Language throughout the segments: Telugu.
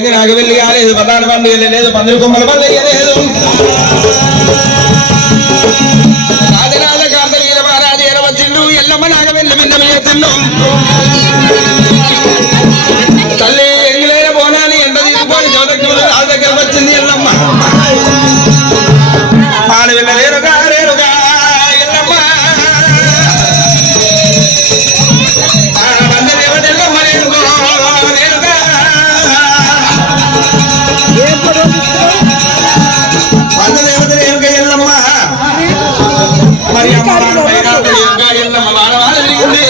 అయింది నాకు వెళ్ళి కాలేదు పదాలు పండు వెళ్ళలేదు పందులు కొమ్మల పళ్ళు వేయలేదు రాజరాజ కాంత వీరమారాజు ఎరవచ్చిండు ఎల్లమ్మ నాగ వెళ్ళి మిందమ చేసిండు తల్లి ఎరుగులైన బోనాన్ని ఎండ తీసుకొని చౌదక్కులు రాజు దగ్గర వచ్చింది ఎల్లమ్మ ఆడు వెళ్ళలేరుగా రేరుగా ఎల్లమ్మ మరి అమ్మ ఎల్లమ్మ వాడవాడ తిరిగింది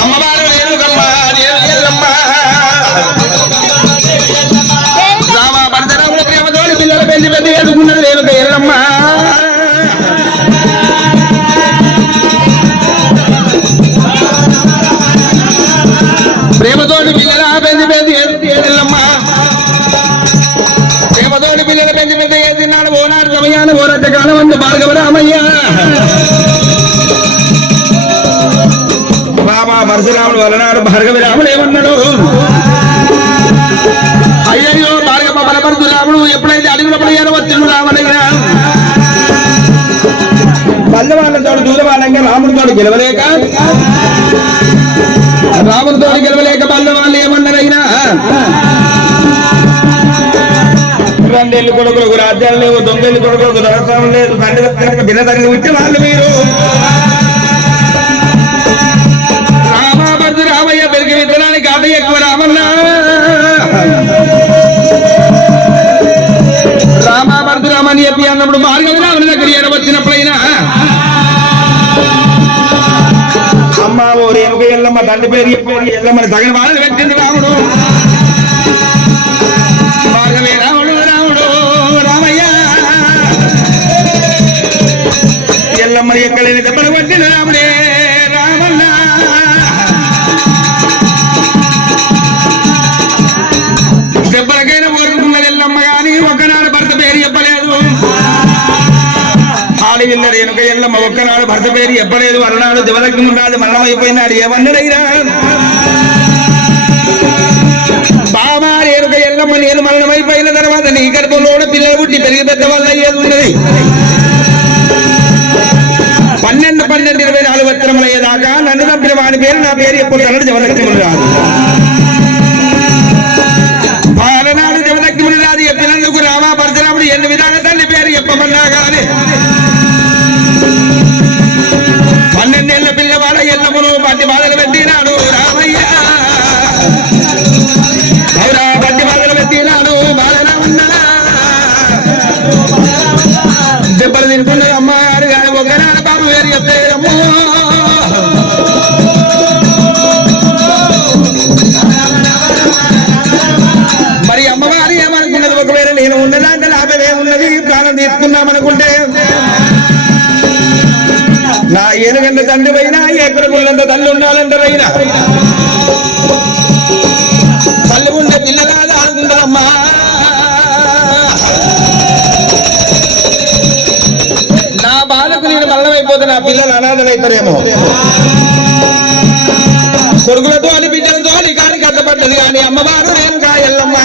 అమ్మవారు రేణుకమ్మ ఎల్లమ్మ రామ భరతరాముల ప్రేమతోని పిల్లల పెళ్లి పెద్ద ఎదుకున్నది రేణుక ఎల్లమ్మ ప్రేమతోటి పిల్లల పెళ్లి పెద్ద ఎల్లమ్మ ప్రేమతోటి పిల్లల పెళ్లి పెద్ద ఎదినాడు ఓనాడు సమయాన్ని ఓరట్ట కాలం అందు భార్గవ రామయ్య పరశురాముడు వలనాడు భార్గవి రాముడు ఏమన్నాడు అయ్యయ్యో భార్గవ బలపరశురాముడు ఎప్పుడైతే అడుగుల పడియారో వచ్చిండు రామయ్య బల్లవాళ్ళతో దూరవాళ్ళంగా రాముడితో గెలవలేక బల్లవాళ్ళు ఏమన్నారైనా రెండేళ్ళు కొడుకులకు రాజ్యాలు లేవు దొంగేళ్ళు కొడుకులకు దొరకడం లేదు తండ్రి బిన్న తల్లి విట్టి వాళ్ళు మీరు రామయ్య పెరిగి విత్తనానికి ఆట ఎక్కువ రామన్నా రామని చెప్పి అన్నప్పుడు భార్గవి రాముని దగ్గర ఎడవచ్చినప్పుడైనా అమ్మ ఓ రేణుక ఎల్లమ్మ తండ్రి పేరు చెప్పి ఎల్లమ్మని తగిన వాళ్ళని పెట్టింది రాముడు భార్గవి రాముడు రామయ్య ఎల్లమ్మని ఎక్కడైనా దెబ్బలు పట్టిన రాముడే రామన్న దెబ్బలకైనా కోరుకున్నది ఎల్లమ్మ కానీ ఒక్కనాడు భర్త పేరు చెప్పలేదు ఆడవిల్ల రేణుక ఎల్లమ్మ ఒక్కనాడు భర్త పేరు చెప్పలేదు అన్నాడు దివలకి ఉన్నాడు మరణమైపోయినాడు ఏమన్నాడైనా బాబా రేణుక ఎల్లమ్మ నేను మరణమైపోయిన తర్వాత నీ గర్భంలో పిల్లలు పుట్టి పెరిగి పెద్ద వల్ల అయ్యేది ఉన్నది 12-24 వత్సరములు అయ్యేదాకా నన్ను తప్పిన వాడి పేరు నా పేరు ఎప్పుడు అన్నాడు దివలక్ష్ముడు రాదు పాలనాడు దివలక్ష్ముడు రాదు చెప్పినందుకు రామా పరశురాముడు ఎన్ని విధాలు తండ్రి పేరు చెప్పమన్నా కానీ 12 ఏళ్ల పిల్లవాడ ఎల్లమ్మను పట్టి బాధలు పెట్టినాడు రామయ్య పట్టి బాధలు పెట్టినాడు బాధన ఉన్నదా దెబ్బలు తినుకున్నది అమ్మగారు కానీ ఒకనాడు బాబు పేరు చెప్పేరమ్మో మరి అమ్మవారు ఏమనుకున్నది ఒకవేళ నేను ఉన్నదాంటే లాభం ఏమున్నది ప్రాణం తీసుకున్నామనుకుంటే నా ఏనుగంట తండ్రి పైన ఎక్కడికున్నంత తల్లి ఉండాలంటారైనా తల్లి ఉండే పిల్లలాగా ఆడుకుంటారమ్మా నా బాలకు నేను మరణమైపోతే నా పిల్లలు అనాథలైతారేమో కొడుకులతో అని బిడ్డలతో అని కానీ కట్టబడ్డది కానీ అమ్మవారు రేణుక ఎల్లమ్మ